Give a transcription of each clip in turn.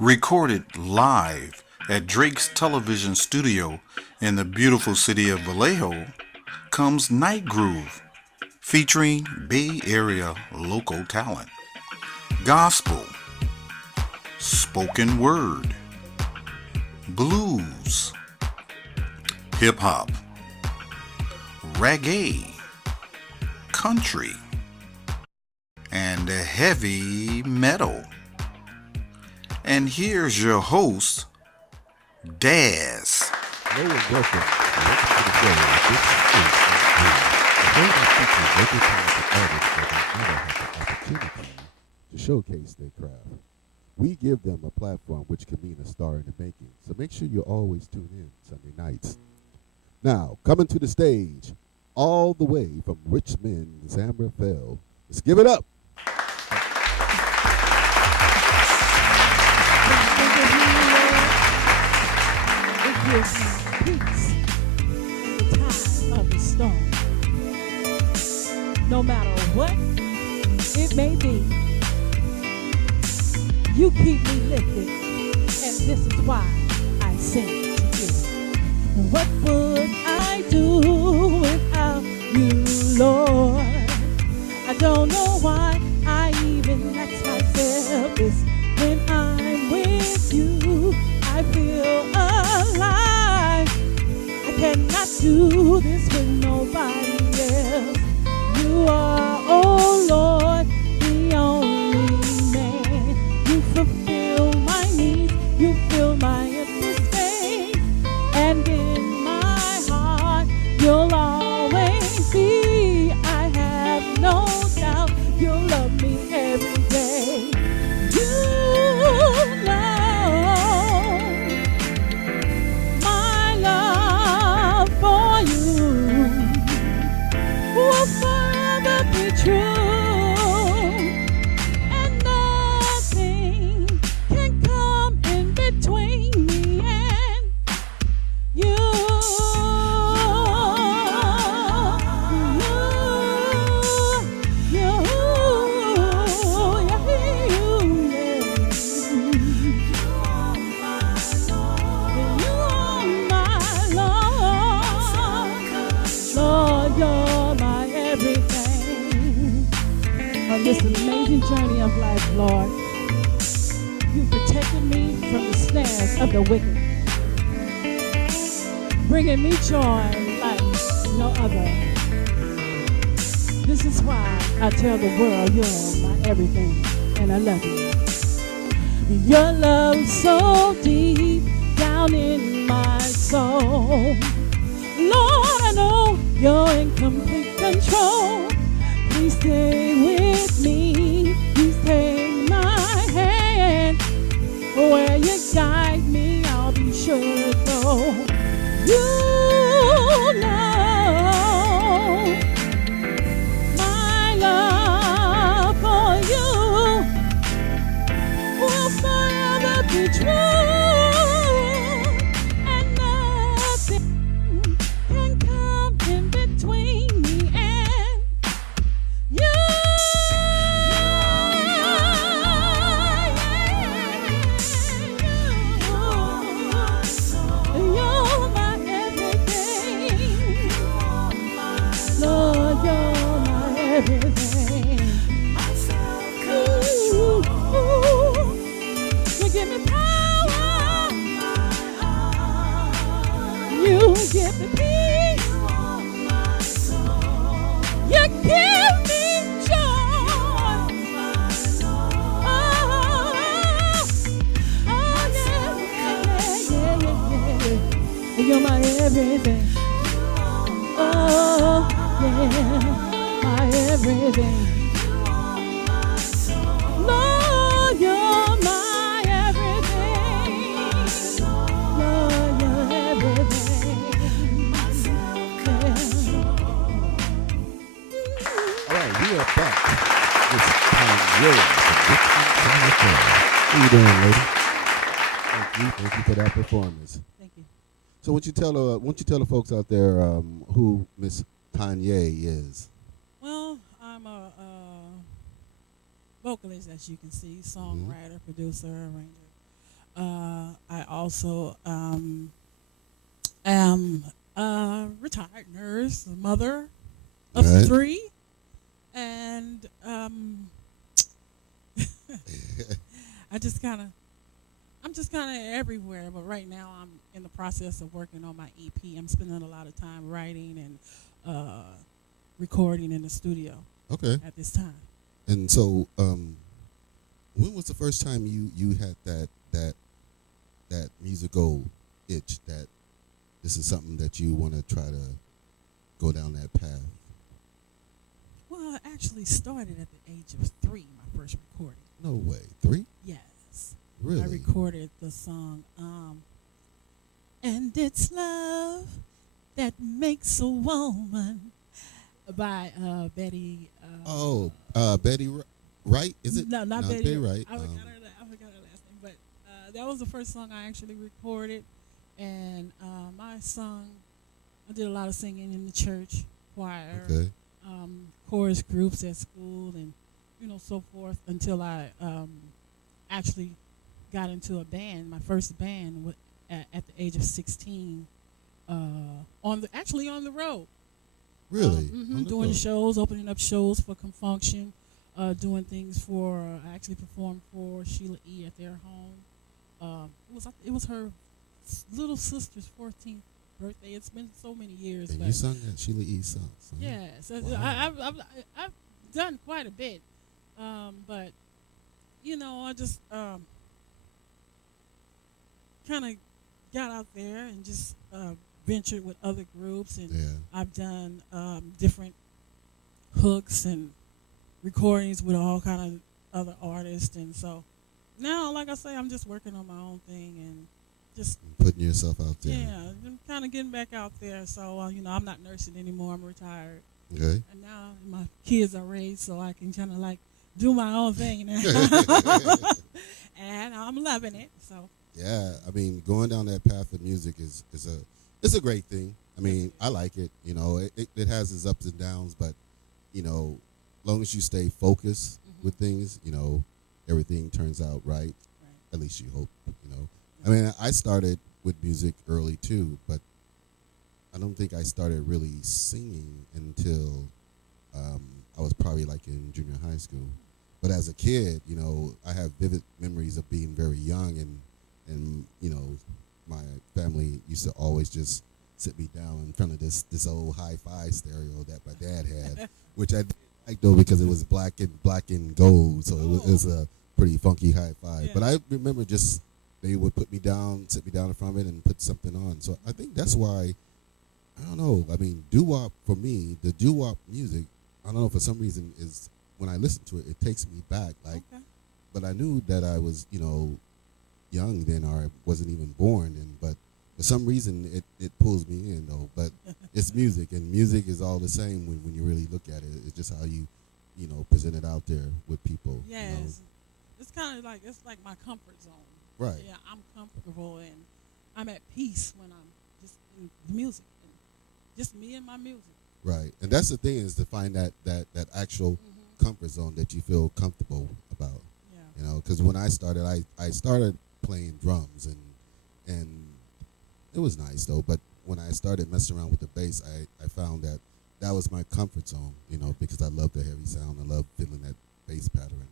Recorded live at Drake's television studio in the beautiful city of Vallejo comes Night Groove, featuring Bay Area local talent, gospel, spoken word, blues, hip hop, reggae, country, and heavy metal. And here's your host, Daz. Hello and welcome. Welcome to the show. This is the show that features local talented artists that have never had the opportunity to showcase their craft. We give them a platform which can mean a star in the making. So make sure you always tune in Sunday nights. Now, coming to the stage, all the way from Richmond, San Rafael. Let's give it up. Gives me peace in the time of the storm. No matter what it may be, you keep me lifted, and this is why I sing to you. What would I do without you, Lord? I don't know why I even ask myself this. When I'm with you, I feel alive. I cannot do this with nobody else. You are, oh Lord, the only man. You fulfill my needs, you fill my empty space. And in my heart, you'll always be. I have no doubt you'll love me every day. You know my love for you will forever be true, and nothing can come in between me and you. On this amazing journey of life, Lord, you protected me from the snares of the wicked, bringing me joy like no other. This is why I tell the world you're my everything, and I love you. Your love so deep down in my soul. Lord, I know you're in complete control. Please stay with me. Please take my hand. Where you guide me, I'll be sure to go. You know my love for you will forever be true, and nothing can come in between me and you. You're my everything. Lord, you're my everything. Ooh, you give me power. You give me peace. You give me joy. Oh, yeah. You're my everything. Oh, yeah, my everything. Lord, you're my everything. Lord, you're everything. All right, we are back. This Tonya from Richmond, San Rafael. How you doing, lady? Thank you for that performance. Thank you. So, won't you tell the folks out there who Miss Tonya is? Well, I'm a vocalist, as you can see, songwriter, producer, arranger. I also am a retired nurse, a mother of Right. three, and I just kind of I'm just kind of everywhere. But right now, I'm in the process of working on my EP. I'm spending a lot of time writing and recording in the studio Okay. at this time. And so, when was the first time you had that musical itch that this is something that you want to try to go down that path? Well, I actually started at the age of 3, my first recording. No way. 3? Yes. Really? I recorded the song, And It's Love That Makes a Woman by Betty. Betty Wright, is it? No, not No, Betty. Betty Wright. I forgot her last name. But that was the first song I actually recorded. And my song, I did a lot of singing in the church choir, Okay. chorus groups at school, and so forth until I actually got into a band. My first band at the age of 16, on the road. Really? On the Doing road. shows, opening up shows for Confunction, doing things for. I actually performed for Sheila E. at their home. It was her little sister's 14th birthday. It's been so many years. And but you sung that Sheila E. song. yes, Wow. I've done quite a bit, but I just kind of got out there and just ventured with other groups, and Yeah. I've done different hooks and recordings with all kind of other artists, and so now, like I say, I'm just working on my own thing and just Putting yourself out there. yeah, I'm kind of getting back out there. So I'm not nursing anymore. I'm retired, Okay. and now my kids are raised, so I can kind of like do my own thing now, and I'm loving it. So Yeah, I mean, going down that path of music is it's a great thing. I mean, I like it. It has its ups and downs, but long as you stay focused with things, everything turns out right. right. At least you hope. I mean, I started with music early too, but I don't think I started really singing until I was probably like in junior high school. But as a kid, I have vivid memories of being very young, and my family used to always just sit me down in front of this old hi-fi stereo that my dad had, which I didn't like though because it was black and gold, so it was a pretty funky hi-fi. Yeah. But I remember just they would sit me down in front of it and put something on. So I think that's why, I don't know. I mean, doo-wop for me, the doo-wop music, I don't know, for some reason is when I listen to it, it takes me back. Like, Okay. but I knew that I was, young then, or I wasn't even born then. But for some reason, it pulls me in though. But it's music, and music is all the same when you really look at it. It's just how you present it out there with people. Yes, it's kind of like it's like my comfort zone. Right. Yeah, I'm comfortable and I'm at peace when I'm just in the music, and just me and my music. Right. And that's the thing, is to find that actual comfort zone that you feel comfortable about. Yeah. Because when I started, I started playing drums, and it was nice though. But when I started messing around with the bass, I found that was my comfort zone, because I love the heavy sound. I love feeling that bass pattern.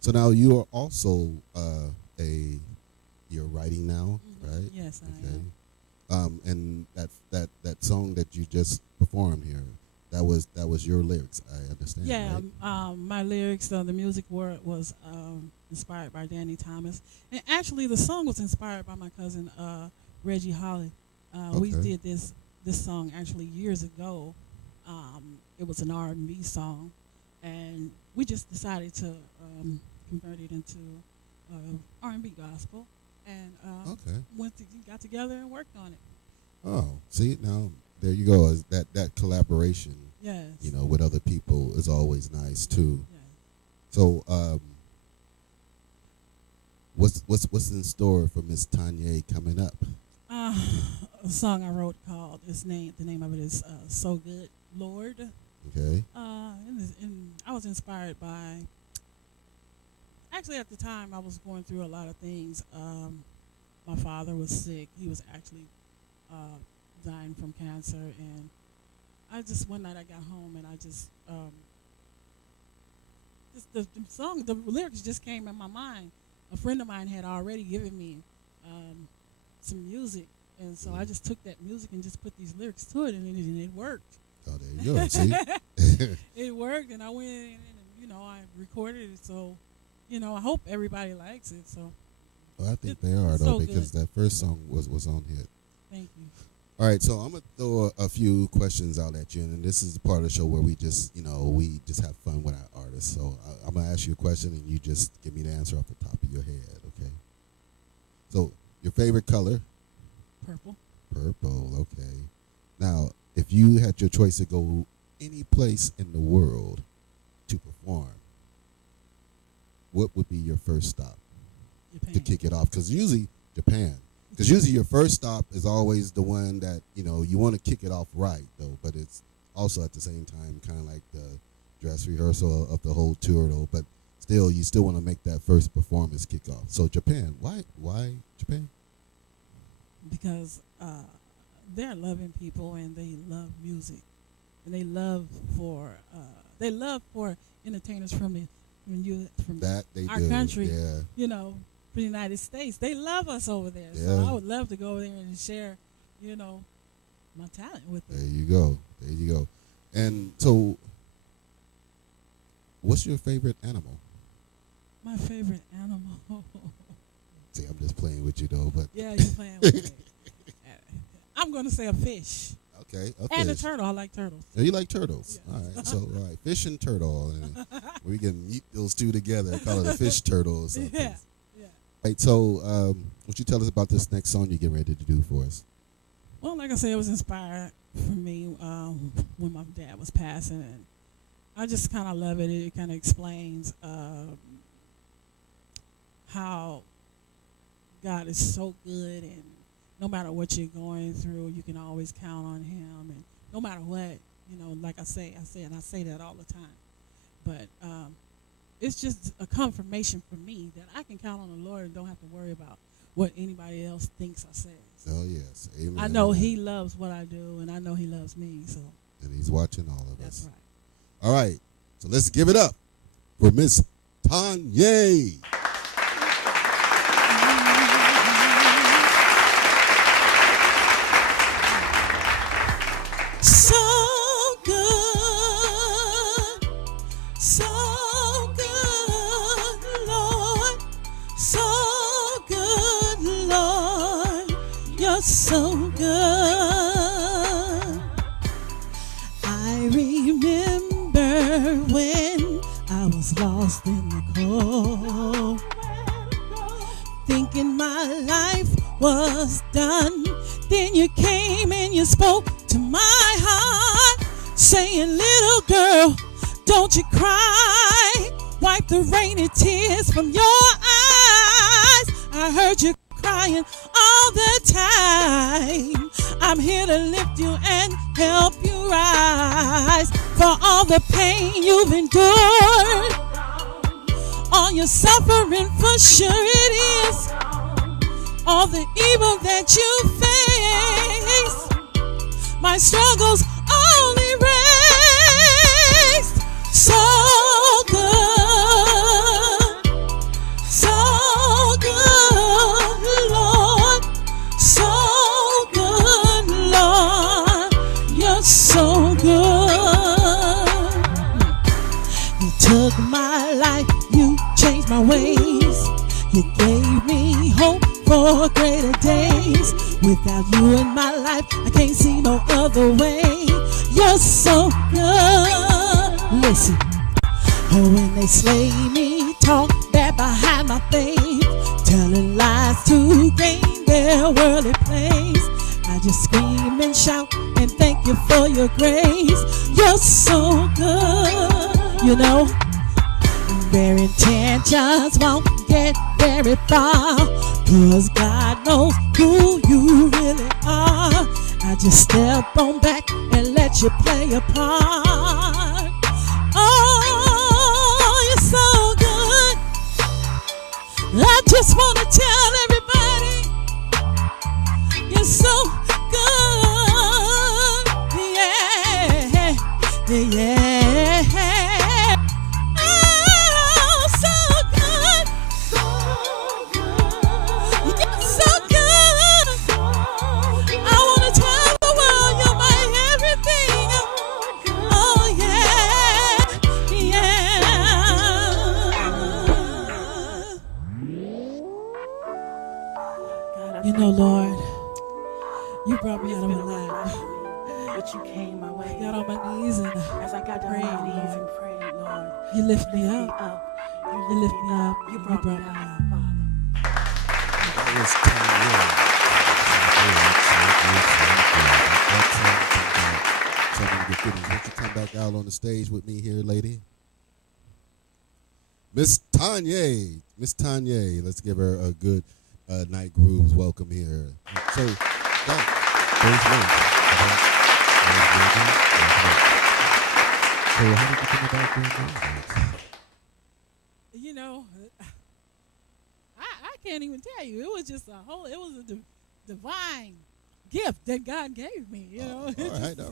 So now you are also you're writing now, right? Yes, I Okay. am. And that song that you just performed here, that was your lyrics, I understand. Yeah, right? my lyrics, the music was inspired by Danny Thomas, and actually the song was inspired by my cousin Reggie Holly. We Okay. did this song actually years ago. It was an R&B song, and we just decided to convert it into R&B gospel, and Okay. got together and worked on it. Oh, see, now there you go. Is that collaboration, Yes. with other people is always nice too. Yeah. So, what's in store for Miss Tonya coming up? A song I wrote called the name of it is "So Good, Lord." Okay. And I was inspired by Actually, at the time, I was going through a lot of things. My father was sick. He was actually uh, dying from cancer, and I just one night I got home and I the song, the lyrics just came in my mind. A friend of mine had already given me some music, and so I just took that music and just put these lyrics to it, and it worked. Oh, there you go. See? It worked, and I went in and I recorded it. So, I hope everybody likes it. So, Well, I think they are, though, so because good. that first song was on hit. Thank you. All right, so I'm going to throw a few questions out at you, and this is the part of the show where we just have fun with our artists. So I'm going to ask you a question, and you just give me the answer off the top of your head, okay? So your favorite color? Purple. Purple, okay. Now, if you had your choice to go any place in the world to perform, what would be your first stop Japan. to kick it off? Because usually Japan. Because usually your first stop is always the one that, you want to kick it off right, though. But it's also at the same time kind of like the dress rehearsal of the whole tour, though. But still, you still want to make that first performance kick off. So Japan, why Japan? Because they're loving people and they love music, and they love for entertainers from That they our do, country. yeah. For the United States, they love us over there. Yeah. So I would love to go there and share, my talent with them. There you go. There you go. And so, what's your favorite animal? My favorite animal. See, I'm just playing with you, though. But Yeah, you're playing with me. I'm going to say a fish. okay, And a fish. turtle. I like turtles. Oh, you like turtles? Yes. All right. So, all right, fish and turtle, and we can meet those two together and call it a fish turtle or something. Yeah. Yeah. Right. So, what you tell us about this next song you're getting ready to do for us? Well, like I said, it was inspired for me when my dad was passing, and I just kind of love it. It kind of explains how God is so good, and no matter what you're going through, you can always count on Him, and no matter what, like I say that all the time. But it's just a confirmation for me that I can count on the Lord and don't have to worry about what anybody else thinks or says. Oh yes, amen. I know He loves what I do, and I know He loves me. So and He's watching all of that's us. right. All right, so let's give it up for Miss Tonya. So good, so good, Lord, so good, Lord, you're so good. I remember when I was lost in the cold, thinking my life was done. Then you came and you spoke to my heart, saying, little girl, don't you cry. Wipe the rainy tears from your eyes. I heard you crying all the time. I'm here to lift you and help you rise. For all the pain you've endured, all your suffering, for sure it is. All the evil that you face, my struggles only raised. So good, Lord, so good, Lord, you're so good. You took my life, you changed my ways, you gave me hope for greater days. Without you in my life, I can't see no other way. You're so good. Listen, when they slay me, talk bad behind my face, telling lies to gain their worldly praise, I just scream and shout and thank you for your grace. You're so good. Their intentions won't get very far, 'cause God knows who you really are. I just step on back and let you play a part. Oh, you're so good. I just want to tell everybody you're so good. Yeah. Yeah. Oh, so good. You're so good. I want to tell the world you're my everything. Oh, yeah. Yeah. You know, Lord, you brought me out of my life. But you came my way. I got on my knees and As I got down prayed, on my knees Lord. and prayed, Lord, You lift me lift me up. up. You lift me up. You brought me out, Father. That was Tonya. So many good feelings. Won't you come back out on the stage with me here, lady? Miss Tonya. Miss Tonya. Let's give her a good Night Grooves welcome here. So, that, there's Link. So, how did you come about doing that? You know, I can't even tell you. It was just it was a divine gift that God gave me, you know. All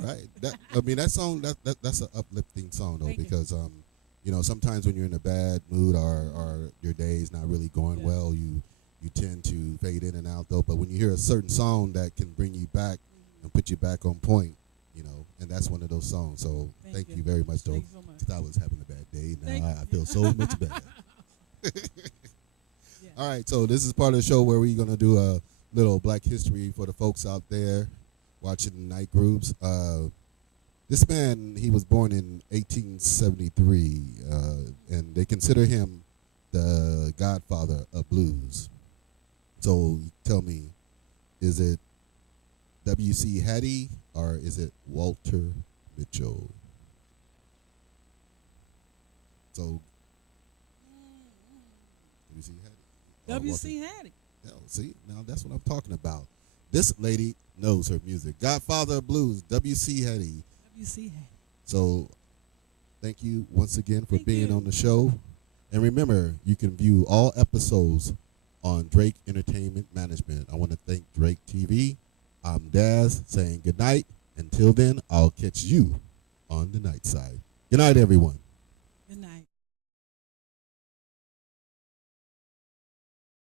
right. That song, that's an uplifting song, though, Thank you. because, sometimes when you're in a bad mood or your day's not really going well, you tend to fade in and out, though. But when you hear a certain song that can bring you back and put you back on point, and that's one of those songs. So thank you very much, though, Thank you so much. because I was having a bad day. Thank Now I feel so much better. Yeah. All right, so this is part of the show where we're going to do a little Black history for the folks out there watching the Night Grooves. This man, he was born in 1873, and they consider him the godfather of blues. So tell me, is it W.C. Hattie or is it Walter Mitchell? So, W.C. Hattie. W.C. Hattie. Yeah, see, now that's what I'm talking about. This lady knows her music. Godfather of Blues, W.C. Hattie. W.C. Hattie. So, thank you once again for Thank being you. on the show. And remember, you can view all episodes on Drake Entertainment Management. I want to thank Drake TV. I'm Daz saying good night. Until then, I'll catch you on the night side. Good night, everyone. Good night.